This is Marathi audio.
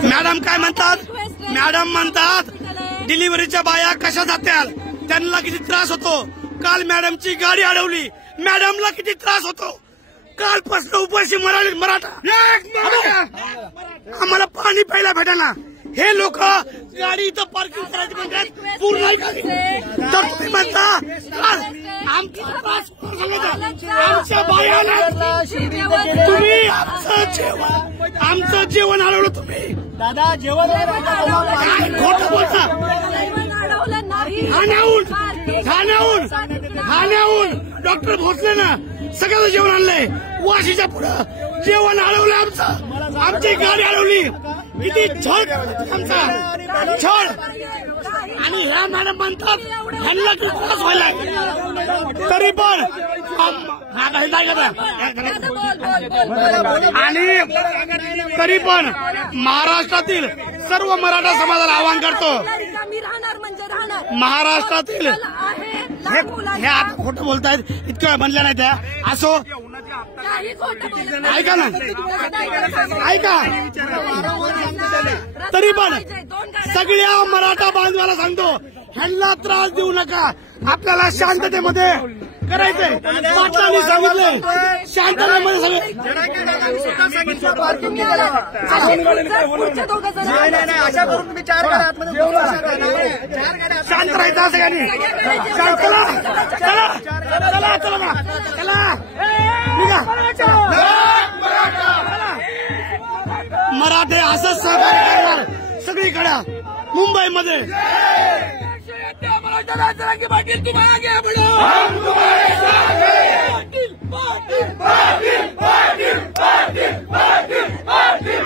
मॅडम काय म्हणतात? मॅडम म्हणतात डिलिव्हरीच्या बाया कशा जात्याल, त्यांना किती त्रास होतो. काल मॅडमची गाडी अडवली, मॅडमला किती त्रास होतो. कालपासून उपाशी मराठा आम्हाला पाणी प्यायला भेटाना. हे लोक गाडी इथं पार्किंग करायची म्हणतात पूर्ण तर तुम्ही म्हणता आमच्या बायाला तुम्ही आमचं जेवण अडवलं. तुम्ही दादा जेवण खोटं बोलता. ठाण्याहून डॉक्टर भोसले ना सगळं जेवण आणलंय. वाशीच्या पुढं जेवण अडवलं आमचं. आमची गाडी अडवली. किती छळ आमचा छळ. आणि ह्या मॅडम म्हणतात ह्यांना किती त्रास व्हायला. तरी पण आणि तरी पण महाराष्ट्रातील सर्व मराठा समाजाला आवाहन करतो. महाराष्ट्रातील हे आता खोटं बोलतायत, इतकं म्हणलं नाही त्या. असो ऐका ना, ऐका. तरी पण सगळ्या मराठा बांधवाला सांगतो ह्यांना त्रास देऊ नका. आपल्याला शांततेमध्ये करायचंय. पाटलांनी सांगितलंय शांततेमध्ये सगळे शांत राहायचं सगळ्यांनी. चला चला चला चला चला मराठे असंच सहकार्य करणार सगळीकडे मुंबईमध्ये. पाटील तुम्हाला आगे बढ़ो, हम तुम्हारे साथ हैं. पाटील पाटील पाटील पाटील पाटील पाटील.